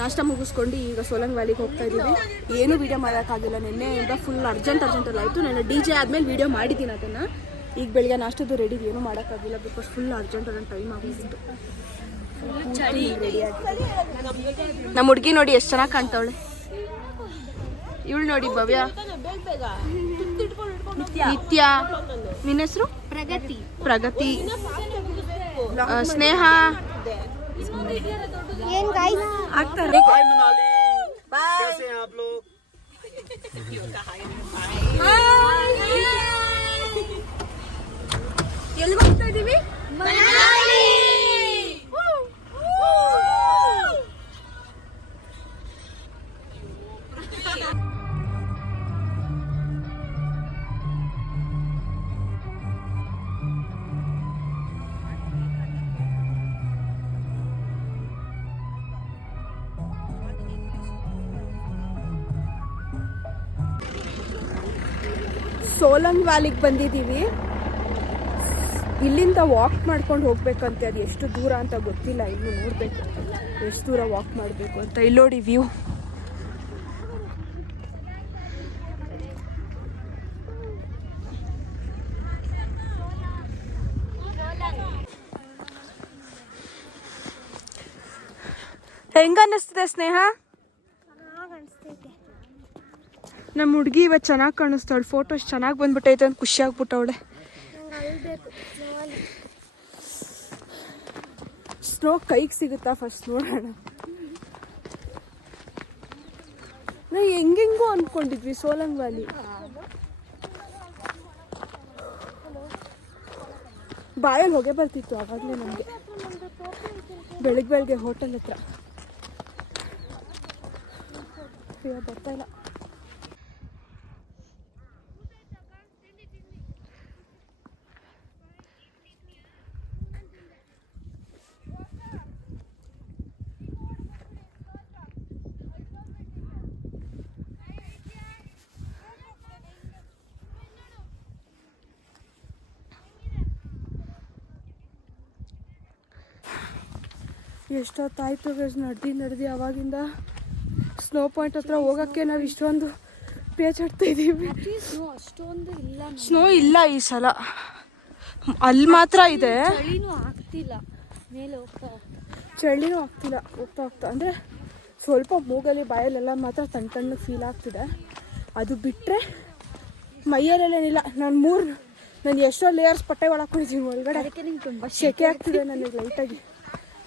ನಾಷ್ಟ ಮುಗಿಸ್ಕೊಂಡು ಈಗ ಸೋಲಂಗ್ ವ್ಯಾಲಿಗೆ ಹೋಗ್ತಾ ಇದ್ದೀವಿ. ಏನೂ ವೀಡಿಯೋ ಮಾಡೋಕ್ಕಾಗಿಲ್ಲ, ನಿನ್ನೆಯಿಂದ ಫುಲ್ ಅರ್ಜೆಂಟಲ್ಲಿ ಆಯಿತು. ನಾನು DJ ಆದಮೇಲೆ ವೀಡಿಯೋ ಮಾಡಿದ್ದೀನಿ ಅದನ್ನು. ಈಗ ಬೆಳಿಗ್ಗೆ ನಾಷ್ಟದ್ದು ರೆಡಿ ಏನೂ ಮಾಡೋಕ್ಕಾಗಿಲ್ಲ, ಬಿಕಾಸ್ ಫುಲ್ ಅರ್ಜೆಂಟ್ ಅದನ್ನು ಟೈಮ್ ಆಗಿತ್ತು. ನಮ್ಮ ಹುಡುಗಿ ನೋಡಿ ಎಷ್ಟು ಚೆನ್ನಾಗಿ ಕಾಣ್ತಾವಳೆ. ಇವಳು ನೋಡಿ ಭವ್ಯ, ನಿತ್ಯ, ನಿನ್ನ ಹೆಸರು ಪ್ರಗತಿ, ಸ್ನೇಹ ಆಗ್ತಾರೆ. कैसे हैं आप लोग? ಎಲ್ಲಿ ಹೋಗ್ತಾ ಇದೀವಿ? ಸೋಲಂಗ್ ವ್ಯಾಲಿಗೆ ಬಂದಿದ್ದೀವಿ. ಇಲ್ಲಿಂದ ವಾಕ್ ಮಾಡ್ಕೊಂಡು ಹೋಗ್ಬೇಕಂತೆ. ಅದು ಎಷ್ಟು ದೂರ ಅಂತ ಗೊತ್ತಿಲ್ಲ, ಇನ್ನು ನೋಡ್ಬೇಕು ಎಷ್ಟು ದೂರ ವಾಕ್ ಮಾಡಬೇಕು ಅಂತ. ಇಲ್ಲಿ ನೋಡಿ ವ್ಯೂ. ಹೆಂಗ ಅನ್ನಿಸ್ತಿದೆ ಸ್ನೇಹ? ನಮ್ಮ ಹುಡುಗಿ ಇವತ್ತು ಚೆನ್ನಾಗಿ ಕಾಣಿಸ್ತಾವಳು. ಫೋಟೋಸ್ ಚೆನ್ನಾಗಿ ಬಂದ್ಬಿಟ್ಟೈತೆ ಅಂತ ಖುಷಿ ಆಗ್ಬಿಟ್ಟವಳೆ. ಸ್ನೋ ಕೈಗೆ ಸಿಗುತ್ತಾ ಫಸ್ಟ್ ನೋಡೋಣ. ನಾವು ಹೆಂಗೆಂಗೋ ಅಂದ್ಕೊಂಡಿದ್ವಿ ಸೋಲಂಗ್ ವ್ಯಾಲಿ. ಬಾಯಲ್ಲಿ ಹೊಗೆ ಬರ್ತಿತ್ತು ಆವಾಗಲೇ ನಮಗೆ, ಬೆಳಗ್ಗೆ ಹೋಟೆಲ್ ಹತ್ರ. ಬರ್ತಾ ಇಲ್ಲ. ಎಷ್ಟೊತ್ತಾಯ್ತು ನಡೆದು ಅವಾಗಿಂದ ಸ್ನೋ ಪಾಯಿಂಟ್ ಹತ್ರ ಹೋಗೋಕ್ಕೆ ನಾವು ಇಷ್ಟೊಂದು ಪೇಚಾಡ್ತಾ ಇದ್ದೀವಿ. ಸ್ನೋ ಇಲ್ಲ ಈ ಸಲ, ಅಲ್ಲಿ ಮಾತ್ರ ಇದೆ. ಚಳಿನೂ ಆಗ್ತಿಲ್ಲ ಹೋಗ್ತಾ ಅಂದರೆ ಸ್ವಲ್ಪ ಮೂಗಲ್ಲಿ ಬಾಯಲ್ಲೆಲ್ಲ ಮಾತ್ರ ತಣ್ಣಗೆ ಫೀಲ್ ಆಗ್ತಿದೆ. ಅದು ಬಿಟ್ಟರೆ ಮೈಯಲ್ಲೇನಿಲ್ಲ. ನಾನು ಎಷ್ಟೋ ಲೇಯರ್ಸ್ ಬಟ್ಟೆ ಒಳಕೊಂಡಿದ್ದೀನಿ ಒಳಗಡೆ. ಅದಕ್ಕೆ ನಿಂಗೆ ತುಂಬ ಸೆಕೆ ಆಗ್ತಿದೆ ನನಗೆ ಲೈಟಾಗಿ.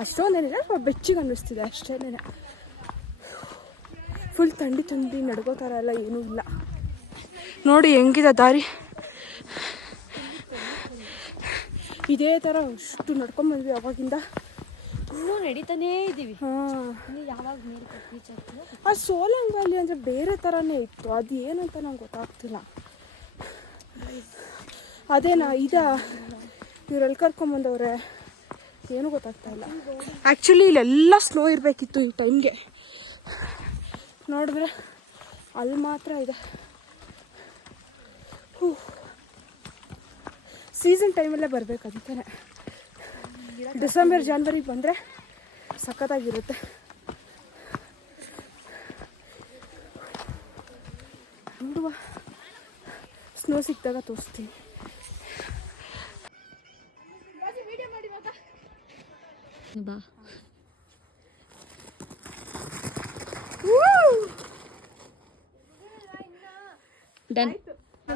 ಅಷ್ಟೊಂದೇನಿಲ್ಲ, ಬೆಚ್ಚಿಗೆ ಅನ್ನಿಸ್ತಿದೆ ಅಷ್ಟೇನೆ. ಫುಲ್ ಥಂಡಿ ನಡ್ಗೋ ಥರ ಎಲ್ಲ ಏನೂ ಇಲ್ಲ. ನೋಡಿ ಹೆಂಗಿದೆ ದಾರಿ. ಇದೇ ಥರ ಅಷ್ಟು ನಡ್ಕೊಂಬಂದ್ವಿ ಅವಾಗಿಂದ. ಇನ್ನೂ ನಡೀತಾನೇ ಇದ್ದೀವಿ. ಯಾವಾಗ ಆ ಸೋಲಂಗ್ ವ್ಯಾಲಿ ಅಂದರೆ ಬೇರೆ ಥರನೇ ಇತ್ತು. ಅದು ಏನಂತ ನಂಗೆ ಗೊತ್ತಾಗ್ತಿಲ್ಲ. ಅದೇನಾ ಇವರೆಲ್ಲಿ ಕರ್ಕೊಂಬಂದವ್ರೆ ಏನೂ ಗೊತ್ತಾಗ್ತಾ ಇಲ್ಲ. ಆ್ಯಕ್ಚುಲಿ ಇಲ್ಲೆಲ್ಲ ಸ್ನೋ ಇರಬೇಕಿತ್ತು ಈ ಟೈಮ್ಗೆ. ನೋಡಿದ್ರೆ ಅಲ್ಲಿ ಮಾತ್ರ ಇದೆ. ಸೀಸನ್ ಟೈಮಲ್ಲೇ ಬರಬೇಕು ಅದಕ್ಕೆ. ಡಿಸೆಂಬರ್ ಜನವರಿಗೆ ಬಂದರೆ ಸಖತ್ತಾಗಿರುತ್ತೆ. ನೋಡುವ, ಸ್ನೋ ಸಿಕ್ಕಿದಾಗ ತೋರಿಸ್ತೀನಿ. ಬಾ.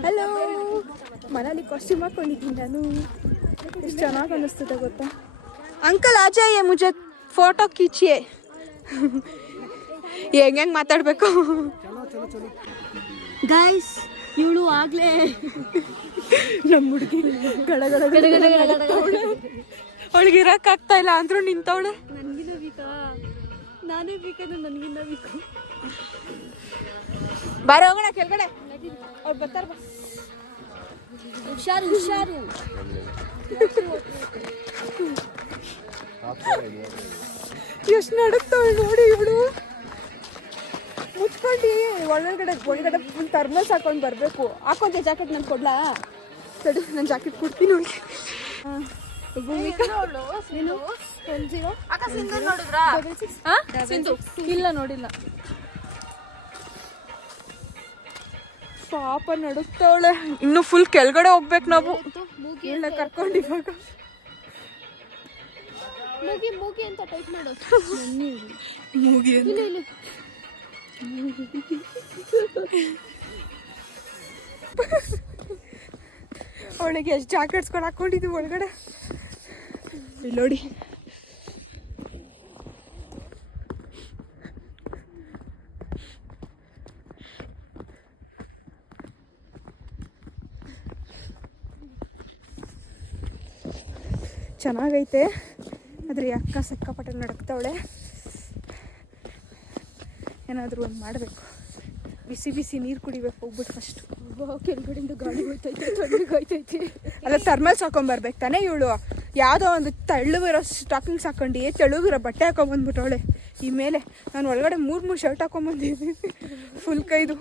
ಹಲೋ, ಮನೇಲಿ ಕಾಸ್ಟ್ಯೂಮ್ ಹಾಕೊಂಡಿದ್ದೀನಿ ನಾನು. ಎಷ್ಟು ಚೆನ್ನಾಗಿ ಅನ್ನಿಸ್ತದೆ ಗೊತ್ತಾ. ಅಂಕಲ್ ಆಜಾಯೇ ಮುಜೆ ಫೋಟೋ ಖೀಚಿಯೇ. ಹೆಂಗೆ ಮಾತಾಡಬೇಕು ಗೈಸ್. ಇವಳು ಆಗಲೇ ನಮ್ಮ ಹುಡುಗಿ ಅವಳಿಗೆ ಇರೋಕ್ಕಾಗ್ತಾ ಇಲ್ಲ ಅಂದ್ರೂ ನಿಂತವಳೆ. ನನಗಿನ್ನ ಬೇಕಾ, ನಾನೇ ಬೇಕಾದ್ರೆ ನನಗಿನ್ನ ಬೇಕು. ಬಾರ ಹೋಗೋಣ ಕೆಳಗಡೆ, ಅವ್ರು ಬರ್ತಾರ. ಹುಷಾರು. ಎಷ್ಟು ನಡುತ್ತವಳು ನೋಡಿ ಇವಳು. ಮುಚ್ಕೊಂಡು ಒಳಗಡೆ ಫುಲ್ ಥರ್ಮಲ್ಸ್ ಹಾಕೊಂಡು ಬರಬೇಕು. ಹಾಕೊಂಡೆ ಜಾಕೆಟ್ ನಾನು ಕೊಡ್ಲಾ? ಸರಿ, ನಾನು ಜಾಕೆಟ್ ಕೊಡ್ತೀನಿ ನೋಡಿ. ಭೂಮಿಕಾ ಇಲ್ಲ ನೋಡಿಲ್ಲ. ಪಾಪ ನಡುಕ್ತಾವಳೆ. ಇನ್ನು ಫುಲ್ ಕೆಳಗಡೆ ಹೋಗ್ಬೇಕು ನಾವು. ಕರ್ಕೊಂಡು ಇವಾಗ ಮೂಗಿ ಅಂತ ಟೈಪ್ ಮಾಡು. ಮೂಗಿ ಅವಳಿಗೆ ಎಷ್ಟು ಜಾಕೆಟ್ಸ್ಗಳು ಹಾಕೊಂಡಿದ್ವಿ ಒಳಗಡೆ. ಇಲ್ಲಿ ನೋಡಿ, ಚೆನ್ನಾಗೈತೆ. ಆದರೆ ಅಕ್ಕ ಸಿಕ್ಕಾಪಟ್ಟೆ ನಡಕ್ತಾವಳೆ. ಏನಾದರೂ ಒಂದು ಮಾಡಬೇಕು. ಬಿಸಿ ಬಿಸಿ ನೀರು ಕುಡಿಬೇಕು ಹೋಗ್ಬಿಟ್ಟು ಫಸ್ಟ್. ಕೆಳಗಡೆಯಿಂದ ಗಾಳಿ ಹೋಯ್ತೈತೆ, ತಣ್ಣಗೆ ಹೋಯ್ತೈತೆ. ಅಲ್ಲ, ಥರ್ಮಲ್ಸ್ ಹಾಕೊಂಬರ್ಬೇಕು ತಾನೇ ಇವಳು. ಯಾವುದೋ ಒಂದು ತೆಳುವಿರೋ ಸ್ಟಾಕಿಂಗ್ಸ್ ಹಾಕೊಂಡು ತೆಳುವಿರೋ ಬಟ್ಟೆ ಹಾಕೊಂಬಂದ್ಬಿಟ್ಟವಳೆ ಈ ಮೇಲೆ. ನಾನು ಒಳಗಡೆ 3 ಶರ್ಟ್ ಹಾಕೊಂಬಂದಿದ್ದೀನಿ ಫುಲ್ ಕೈದು.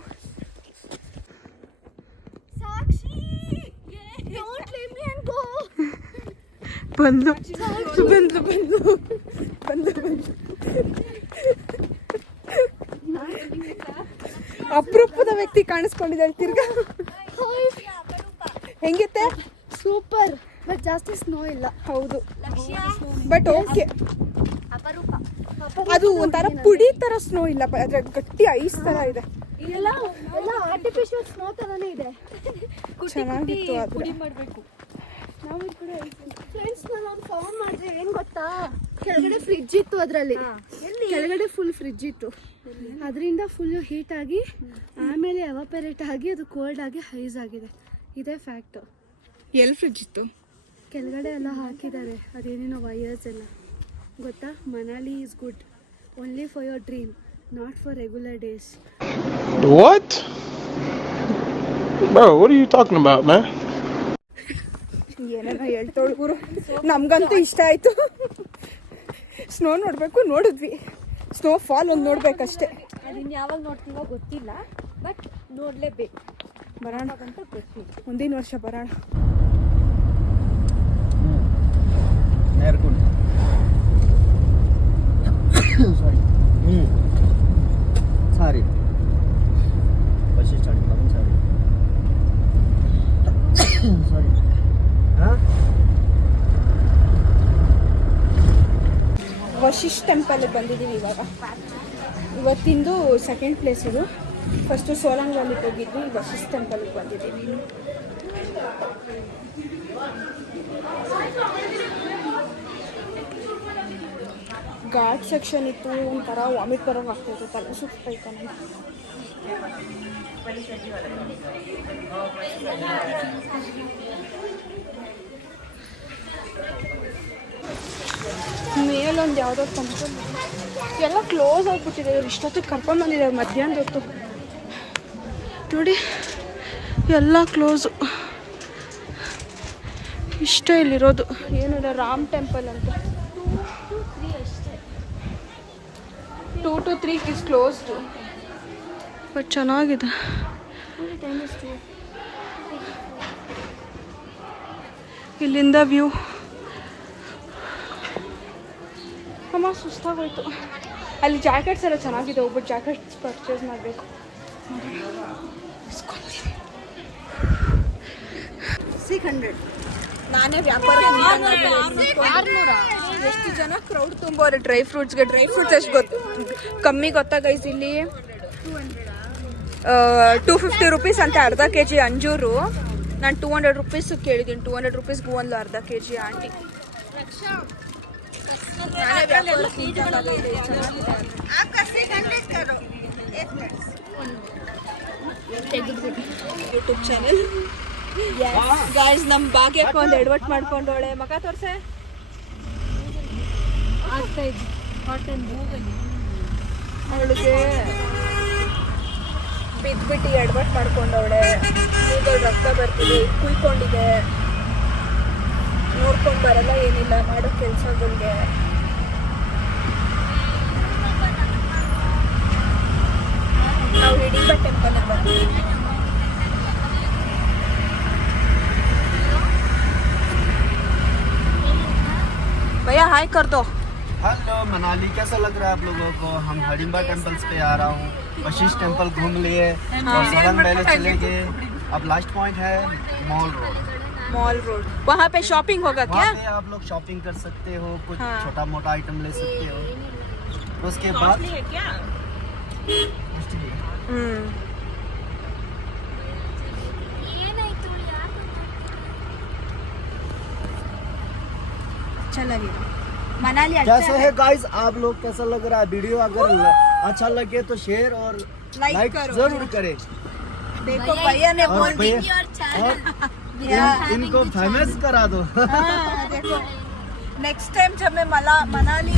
ಬಂದು ಬಂದು ಬಂದು ಬಂದು ಬಂದು ಅಪರೂಪದ ವ್ಯಕ್ತಿ ಕಾಣಿಸ್ಕೊಂಡಿದ್ದಾಳೆ ತಿರ್ಗಾ. ಹೆಂಗಿತ್ತೆ? ಸೂಪರ್. ಬಟ್ ಜಾಸ್ತಿ ಸ್ನೋ ಇಲ್ಲ. ಹೌದು, ಬಟ್ ಓಕೆ. ಅದು ಒಂಥರ ಪುಡಿ ತರ ಸ್ನೋ ಇಲ್ಲ, ಅದ್ರ ಗಟ್ಟಿ ಐಸ್ ತರ ಇದೆ. ಎಲ್ಲ ಆರ್ಟಿಫಿಷಿಯಲ್ ಸ್ನೋ ತರನೇ ಇದೆ. ಚೆನ್ನಾಗಿತ್ತು. ಪುಡಿ ಮಾಡಬೇಕು. ನಾವು ಈ ಕಡೆ ಫ್ರೆಂಡ್ಸ್ ನಾನು ಫೋನ್ ಮಾಡಿದ್ರೆ ಏನು ಗೊತ್ತಾ, ಕೆಳಗಡೆ ಫ್ರಿಡ್ಜ್ ಇತ್ತು. ಅದರಲ್ಲಿ ಕೆಳಗಡೆ ಫುಲ್ ಫ್ರಿಡ್ಜ್ ಇತ್ತು. ಅದರಿಂದ ಫುಲ್ಲು ಹೀಟ್ ಆಗಿ ಆಮೇಲೆ ಎವಾಪರೇಟ್ ಆಗಿ ಅದು ಕೋಲ್ಡ್ ಆಗಿ ಹೈಸ್ ಆಗಿದೆ. ಇದೇ ಫ್ಯಾಕ್ಟು. ಎಲ್ಲಿ ಫ್ರಿಡ್ಜ್ ಇತ್ತು? ಕೆಳಗಡೆ ಎಲ್ಲ ಹಾಕಿದ್ದಾರೆ ಅದೇನೇನೋ ವೈಯರ್ಸ್ ಎಲ್ಲ. ಗೊತ್ತಾ, Manali is good only for your dream, not for regular days. What? Bro, what are you talking about, man? ಏನೇನೋ ಹೇಳ್ತೋಳು ಗುರು. ನಮ್ಗಂತೂ ಇಷ್ಟ ಆಯ್ತು. ಸ್ನೋ ನೋಡ್ಬೇಕು, ನೋಡಿದ್ವಿ. ಸ್ನೋ ಫಾಲ್ ಒಂದು ನೋಡ್ಬೇಕಷ್ಟೇ. ಅದನ್ನ ಯಾವಾಗ ನೋಡ್ತೀವೋ ಗೊತ್ತಿಲ್ಲ, ಬಟ್ ನೋಡಲೇಬೇಕು. ಬರೋಣ ಅಂತ ಗೊತ್ತಿಲ್ಲ. ಮುಂದಿನ ವರ್ಷ ಬರೋಣ. नेरकुंड सॉरी सारी वशिष्ठ आणि सारी सॉरी हाँ ವಶಿಷ್ಠ ಟೆಂಪಲ್ಗೆ ಬಂದಿದ್ದೀವಿ ಇವಾಗ. ಇವತ್ತಿಂದು ಸೆಕೆಂಡ್ ಪ್ಲೇಸ್ ಇದು. ಫಸ್ಟು ಸೋಲಾಂಗ್ ವ್ಯಾಲಿಗೆ ಹೋಗಿದ್ವಿ, ವಶಿಷ್ಠ ಟೆಂಪಲ್ಗೆ ಬಂದಿದ್ದೀವಿ. ಘಾಟ್ ಸೆಕ್ಷನ್ ಇತ್ತು. ಒಂಥರ ವಾಮಿಟ್ ಬರೋಂಗೆ ಆಗ್ತಾಯಿತ್ತು, ತಲೆ ಸುತ್ತೈತೆ ನನಗೆ. ಮೇಲೊಂದು ಯಾವುದೋ ಟೆಂಪಲ್ ಎಲ್ಲ ಕ್ಲೋಸ್ ಆಗಿಬಿಟ್ಟಿದೆ. ಇವ್ರು ಇಷ್ಟೊತ್ತಿಗೆ ಕರ್ಕೊಂಡು ಬಂದಿದ್ದಾರೆ ಮಧ್ಯಾಹ್ನದ ಹೊತ್ತು. ನೋಡಿ, ಎಲ್ಲ ಕ್ಲೋಸು. ಇಷ್ಟ ಇಲ್ಲಿರೋದು ಏನಿಲ್ಲ, ರಾಮ್ ಟೆಂಪಲ್ ಅಂತ. 2 to 3 is closed. ಬಟ್ ಚೆನ್ನಾಗಿದೆ. ಇಲ್ಲಿಂದ ವ್ಯೂ. ಅಮ್ಮ ಸುಸ್ತಾಗೋಯ್ತು. ಅಲ್ಲಿ ಜಾಕೆಟ್ಸ್ ಎಲ್ಲ ಚೆನ್ನಾಗಿದೆ, ಹೋಗ್ಬಿಟ್ಟು ಜಾಕೆಟ್ಸ್ ಪರ್ಚೇಸ್ ಮಾಡಬೇಕು. 600. ನಾನೇ ವ್ಯಾಪಾರ ಎಷ್ಟು ಜನ ಕ್ರೌಡ್ ತುಂಬೋರೆ ಡ್ರೈ ಫ್ರೂಟ್ಸ್ಗೆ. ಡ್ರೈ ಫ್ರೂಟ್ಸ್ ಎಷ್ಟು ಕಮ್ಮಿ ಗೊತ್ತಾ ಗೈಸ್? ಇಲ್ಲಿ 250 ರೂಪೀಸ್ ಅಂತ ಅರ್ಧ kg ಅಂಜೂರು. ನಾನು 200 ರೂಪೀಸ್ ಕೇಳಿದ್ದೀನಿ. 200 ರೂಪೀಸ್ಗೂ ಒಂದು ಅರ್ಧ kg aunty. YouTube channel guys. ನಮ್ಮ ಭಾಗ್ಯಕ್ಕೆ ಒಂದು ಎಡವಟ್ ಮಾಡ್ಕೊಂಡೋಳೆ. ಮಗ ತೋರ್ಸೆ. ಅವಳಿಗೆ ಬಿದ್ಬಿಟ್ಟು ಎಡವಟ್ ಮಾಡ್ಕೊಂಡವಳೆ. ಮೂಗಲ್ಲಿ ರಕ್ತ ಬರ್ತಿದೆ, ಕುಯ್ಕೊಂಡಿದೆ. ನೋಡ್ಕೊಂಡು ಬರಲ್ಲ, ಏನಿಲ್ಲ ಮಾಡೋ ಕೆಲಸಗಳಿಗೆ. ನಾವು ಹಿಡಿಬ ಟೆಂಪಲ್ ಬರ್ತೀವಿ. भैया हाय कर दो. मनाली कैसा लग रहा है आप लोगों को? हम हडिम्बा टेम्पल्स पे आ रहा हूँ, वशिष्ठ टेम्पल घूम लिए और सलन वैली चले गए। अब लास्ट पॉइंट है मॉल रोड। मॉल रोड, वहाँ पे शॉपिंग होगा क्या? वहाँ पे आप लोग शॉपिंग कर सकते हो, कुछ छोटा मोटा आइटम ले सकते हो। उसके बाद अच्छा लगेगा मनाली। कैसे है गाइस आप लोग, कैसा लग रहा है वीडियो? अगर अच्छा लगे तो शेयर और लाइक जरूर करें। देखो भैया ने बोल दी और इनको फेमस करा दो। देखो नेक्स्ट टाइम जब मैं मनाली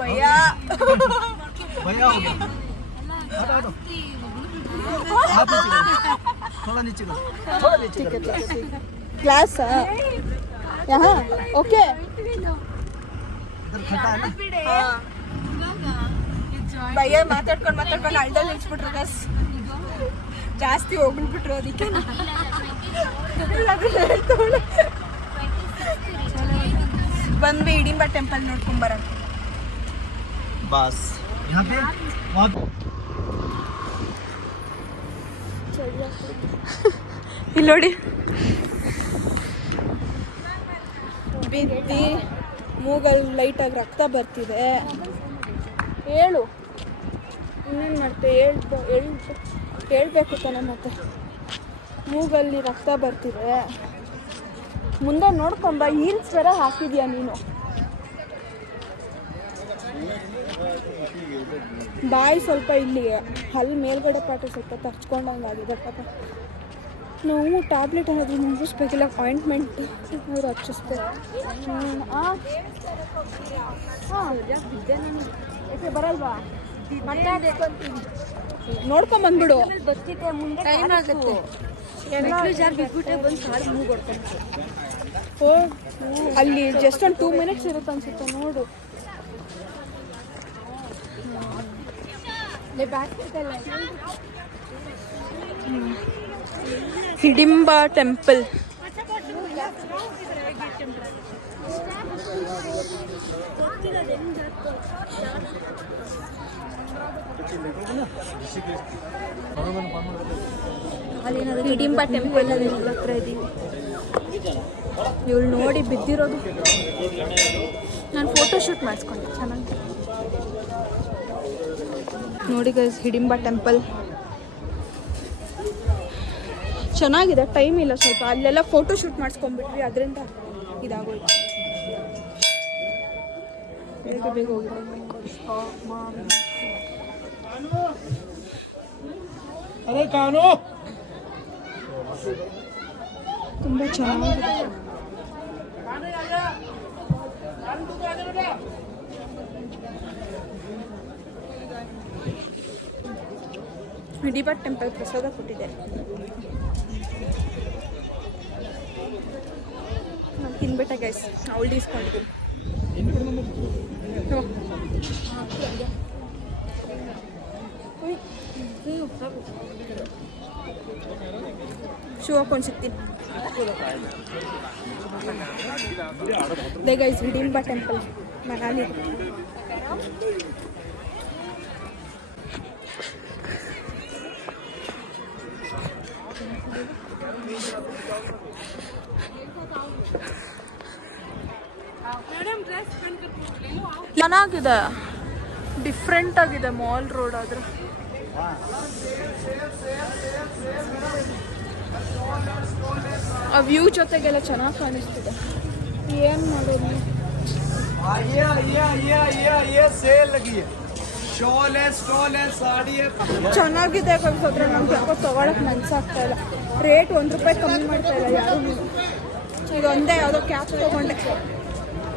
भैया भैया हो गया। हटो हटो, हाथ नीचे करो, थोड़ा नीचे करो, थोड़ा नीचे करो। क्लास यहाँ ओके। इधर खट्टा है ना? ಭಯ್ಯ ಮಾತಾಡ್ಕೊಂಡು ಅಲ್ಡಲ್ಲಿ ನಿಲ್ಸ್ಬಿಟ್ರು ಗಸ್ ಜಾಸ್ತಿ ಹೋಗ್ಬಿಟ್ರು ಅದಕ್ಕೆ ಬಂದ್ವಿ ಹಿಡಿಂಬ ಟೆಂಪಲ್ ನೋಡ್ಕೊಂಡ್ ಬರೋಣ. बस यहाँ पे बहुत ಇಲ್ಲಿ ನೋಡಿ, ಬಿದ್ದಿ ಮೂಗಲ್ಲಿ ಲೈಟಾಗಿ ರಕ್ತ ಬರ್ತಿದೆ. ಹೇಳು, ಇನ್ನೇನು ಮಾಡ್ತೆ? ಹೇಳ್ಬೇಕು ತಾನೆ. ಮತ್ತೆ ಮೂಗಲ್ಲಿ ರಕ್ತ ಬರ್ತಿದೆ. ಮುಂದೆ ನೋಡ್ಕೊಂಬ. ಹೀಲ್ಸ್ ಬೇರೆ ಹಾಕಿದ್ಯಾ ನೀನು? ಬಾಯಿ ಸ್ವಲ್ಪ ಇಲ್ಲಿಗೆ ಅಲ್ಲಿ ಮೇಲ್ಗಡೆ ಪಾಠ ಸ್ವಲ್ಪ ತರ್ಚ್ಕೊಂಡಂಗಾಗಿದೆ ಪಾಪ. ನಾವು ಟ್ಯಾಬ್ಲೆಟ್ ಏನಾದರೂ ನುಂಗಿಸ್ಬೇಕಿಲ್ಲ, ಆಯಿಂಟ್ಮೆಂಟ್ ಏನಾದರೂ ಹಚ್ಚಿಸ್ಬೇಕು. ಯಾಕೆ ಬರಲ್ವಾ? ನೋಡ್ಕೊಂಬಂದ್ಬಿಡು. ಟೈಮ್ ಆಗುತ್ತೆ. ಓ ಅಲ್ಲಿ ಜಸ್ಟ್ ಒಂದು 2 ಮಿನಿಟ್ಸ್ ಇರುತ್ತೆ ಅನ್ಸುತ್ತೆ, ನೋಡು. ಹಿಡಿಂಬ ಟೆಂಪಲ್. ಹಿಡಿಂಬ ಟೆಂಪಲ್ ಹತ್ರ ಇದ್ದೀವಿ. ಇವಳು ನೋಡಿ ಬಿದ್ದಿರೋದು. ನಾನು ಫೋಟೋ ಶೂಟ್ ಮಾಡಿಸ್ಕೊಂಡೆ ಚೆನ್ನಾಗಿ. ನೋಡಿ ಗೈಸ್, ಹಿಡಿಂಬ ಟೆಂಪಲ್ ಚೆನ್ನಾಗಿದೆ. ಟೈಮ್ ಇಲ್ಲ ಸ್ವಲ್ಪ, ಅಲ್ಲೆಲ್ಲ ಫೋಟೋ ಶೂಟ್ ಮಾಡಿಸ್ಕೊಂಡ್ಬಿಟ್ವಿ, ಅದರಿಂದ ಇದಾಗೋಯ್ತು. ಬೇಗ ಬೇಗ ಹೋಗಿದ್ವಿ. ತುಂಬ ಚೆನ್ನಾಗಿದೆ. ಹಿಡಿಂಬ ಟೆಂಪಲ್ ಪ್ರಸಾದ ಕೊಟ್ಟಿದ್ದಾರೆ. ನಾನು ತಿನ್ಬಿಟ್ಟೆ ಗೈಸ್, ಅವಳು ಇಸ್ಕೊಂಡಿದ್ದೀನಿ. ಶೂ ಹಾಕೊಂಡು ಸಿಗ್ತೀನಿ. They guys, Hidimba temple Manali. ಚೆನ್ನಾಗಿದೆ, ಡಿಫ್ರೆಂಟ್ ಆಗಿದೆ ಮಾಲ್ ರೋಡ್ ಆದ್ರೆ. ಆ ವ್ಯೂ ಜೊತೆಗೆಲ್ಲ ಚೆನ್ನಾಗಿ ಕಾಣಿಸ್ತಿದೆ. ಏನು ಮಾಡೋದು? ಚೆನ್ನಾಗಿದೆ ಕನ್ಸೋದ್ರೆ ನಮ್ಗೆ ಯಾಕೋ ತೊಗೊಳಕ್ಕೆ ಮನ್ಸಾಗ್ತಾ ಇಲ್ಲ. ರೇಟ್ ₹1 ಕಮ್ಮಿ ಮಾಡ್ತಾ ಇಲ್ಲ ಯಾರು. ಈಗ ಒಂದೇ ಯಾವುದೋ ಕ್ಯಾಪ್ ತೊಗೊಂಡೆ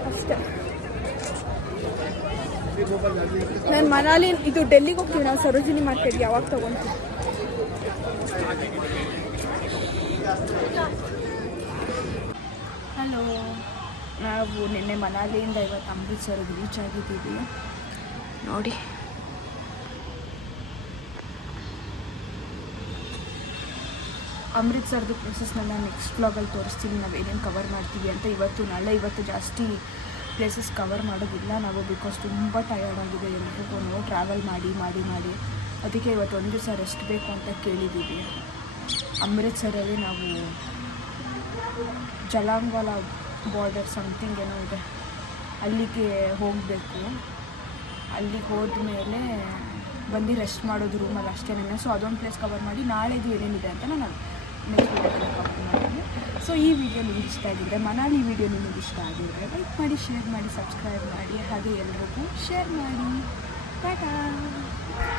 ಅಷ್ಟೇ. ನಾನು ಮನಾಲಿ ಇದು ಡೆಲ್ಲಿಗೆ ಹೋಗ್ತೀವಿ ನಾವು, ಸರೋಜಿನಿ ಮಾರ್ಕೆಟ್ಗೆ ಯಾವಾಗ ತೊಗೊತೀವಿ. ಹಲೋ, ನಾವು ನಿನ್ನೆ ಮನಾಲಿಯಿಂದ ಇವತ್ತು ಅಮೃತ್ಸರ್ಗೆ ರೀಚ್ ಆಗಿದ್ದೀವಿ. ನೋಡಿ, ಅಮೃತ್ಸರ್ದು ಪ್ಲೇಸಸ್ನೆಲ್ಲ ನೆಕ್ಸ್ಟ್ ವ್ಲಾಗಲ್ಲಿ ತೋರಿಸ್ತೀನಿ ನಾವು ಏನೇನು ಕವರ್ ಮಾಡ್ತೀವಿ ಅಂತ. ಇವತ್ತು ಜಾಸ್ತಿ ಪ್ಲೇಸಸ್ ಕವರ್ ಮಾಡೋದಿಲ್ಲ ನಾವು, ಬಿಕಾಸ್ ತುಂಬ ಟಯರ್ಡ್ ಆಗಿದೆ ಎಲ್ರಿಗೂ ಟ್ರಾವೆಲ್ ಮಾಡಿ ಮಾಡಿ ಮಾಡಿ. ಅದಕ್ಕೆ ಇವತ್ತು ಒಂದು ದಿವಸ ರೆಸ್ಟ್ ಬೇಕು ಅಂತ ಕೇಳಿದ್ದೀವಿ. ಅಮೃತ್ಸರಲ್ಲಿ ನಾವು ಜಲಾಂಗ್ವಾಲಾ ಬಾರ್ಡರ್ ಸಮಥಿಂಗ್ ಏನೋ ಇದೆ, ಅಲ್ಲಿಗೆ ಹೋಗಬೇಕು. ಅಲ್ಲಿಗೆ ಹೋದ್ಮೇಲೆ ಬಂದು ರೆಸ್ಟ್ ಮಾಡೋದು ರೂಮಲ್ಲಿ ಅಷ್ಟೇ. ಸೊ ಅದೊಂದು ಪ್ಲೇಸ್ ಕವರ್ ಮಾಡಿ ನಾಳೆದು ಏನೇನಿದೆ ಅಂತ ನಾನು ನೆಕ್ಸ್ಟ್ ವಿಡಿಯೋದಲ್ಲಿ ಕವರ್ ಮಾಡ್ತೀನಿ. ಸೊ ಈ ವಿಡಿಯೋ ನಿಮ್ಗೆ ಇಷ್ಟ ಆಗಿದ್ರೆ, ಮನಾಲಿ ವಿಡಿಯೋ ನಿಮಗೆ ಇಷ್ಟ ಆಗಿದ್ರೆ ಲೈಕ್ ಮಾಡಿ, ಶೇರ್ ಮಾಡಿ, ಸಬ್ಸ್ಕ್ರೈಬ್ ಮಾಡಿ, ಹಾಗೆ ಎಲ್ರಿಗೂ ಶೇರ್ ಮಾಡಿ. ಟಾಟಾ.